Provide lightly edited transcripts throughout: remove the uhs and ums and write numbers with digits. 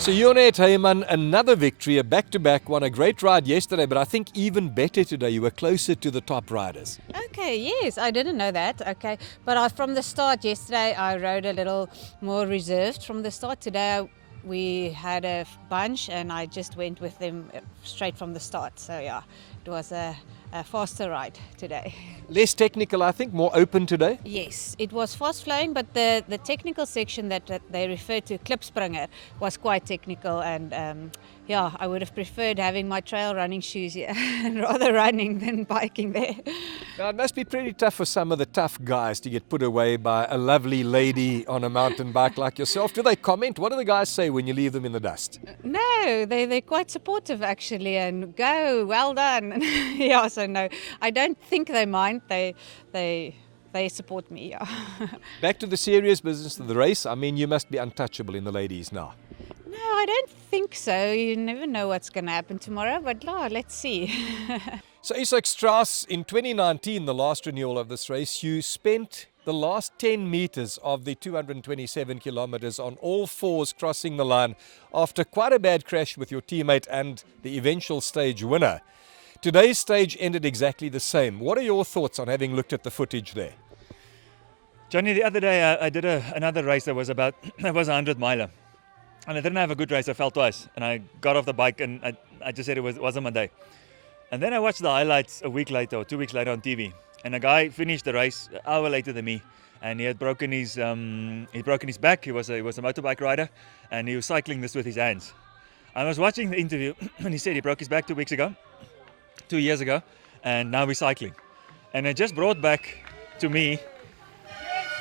So Jonet Heyman, another victory, a back-to-back one, a great ride yesterday, but I think even better today, you were closer to the top riders. Okay, yes, I didn't know that. Okay, but from the start yesterday, I rode a little more reserved from the start. Today, we had a bunch, and I just went with them straight from the start. So yeah, it was a faster ride today. Less technical, I think, more open today. Yes, it was fast flowing, but the technical section that they referred to, Klipspringer, was quite technical, and yeah, I would have preferred having my trail running shoes here and rather running than biking there. Now, it must be pretty tough for some of the tough guys to get put away by a lovely lady on a mountain bike like yourself. Do they comment? What do the guys say when you leave them in the dust? No, they're quite supportive actually, and go, well done. Yeah, so no, I don't think they mind. They support me. Yeah. Back to the serious business of the race. I mean, you must be untouchable in the ladies now. No, I don't think so. You never know what's going to happen tomorrow, but let's see. So Isak Strauss, in 2019, the last renewal of this race, you spent the last 10 meters of the 227 kilometers on all fours crossing the line after quite a bad crash with your teammate and the eventual stage winner. Today's stage ended exactly the same. What are your thoughts on having looked at the footage there? Johnny, the other day I did another race that was a 100 miler. And I didn't have a good race. I fell twice. And I got off the bike and I just said it wasn't my day. And then I watched the highlights a week later or 2 weeks later on TV. And a guy finished the race an hour later than me. And he had broken his back. He was a motorbike rider. And he was cycling this with his hands. I was watching the interview and he said he broke his back 2 years ago. And now we're cycling. And it just brought back to me,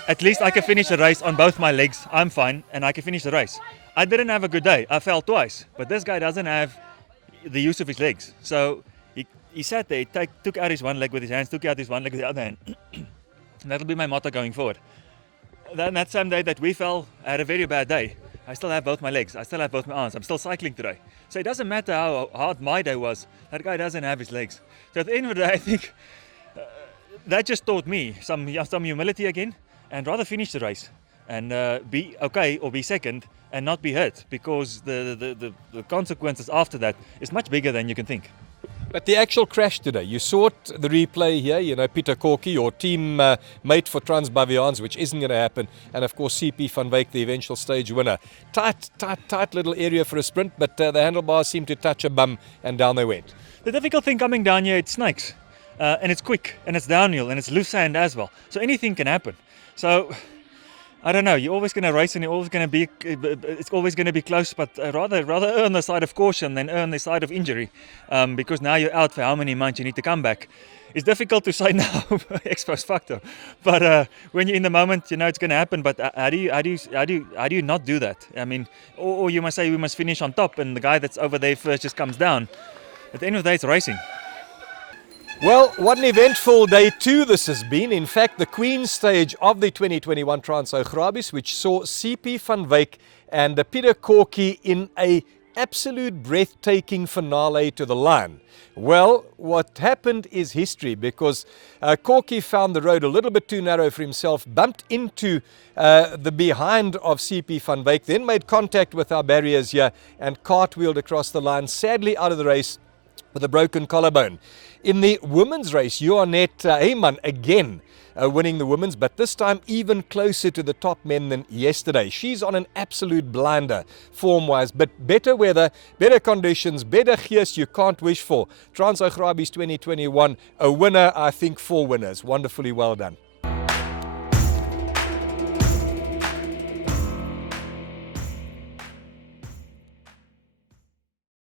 at least I can finish the race on both my legs. I'm fine and I can finish the race. I didn't have a good day. I fell twice, but this guy doesn't have the use of his legs. So he sat there, took out his one leg with his hands, took out his one leg with the other hand. And that'll be my motto going forward. Then that same day that we fell, I had a very bad day. I still have both my legs. I still have both my arms. I'm still cycling today. So it doesn't matter how hard my day was. That guy doesn't have his legs. So at the end of the day, I think that just taught me some humility again, and rather finish the race and be okay or be second and not be hurt, because the consequences after that is much bigger than you can think. But the actual crash today, you saw it, the replay here, you know, Peter Corky, your team mate for Trans-Augrabies, which isn't going to happen, and of course CP van Wyk, the eventual stage winner. Tight little area for a sprint, but the handlebars seemed to touch a bum and down they went. The difficult thing coming down here, it's snakes, and it's quick, and it's downhill, and it's loose sand as well. So anything can happen. So I don't know. You're always going to race, and it's always going to be close. But rather err on the side of caution than err on the side of injury, because now you're out for how many months you need to come back. It's difficult to say now, ex post facto. But when you're in the moment, you know it's going to happen. But how do you not do that? I mean, or you must say we must finish on top, and the guy that's over there first just comes down. At the end of the day, it's racing. Well, what an eventful day two this has been. In fact, the Queen stage of the 2021 Trans-Augrabies, which saw CP van Wyk and Peter Corky in a absolute breathtaking finale to the line. Well, what happened is history, because Corky found the road a little bit too narrow for himself, bumped into the behind of CP van Wyk, then made contact with our barriers here and cartwheeled across the line, sadly out of the race with a broken collarbone. In the women's race, Jonet Heyman again winning the women's, but this time even closer to the top men than yesterday. She's on an absolute blinder form-wise, but better weather, better conditions, better gears you can't wish for. Trans-Augrabies 2021, a winner, I think 4 winners. Wonderfully well done.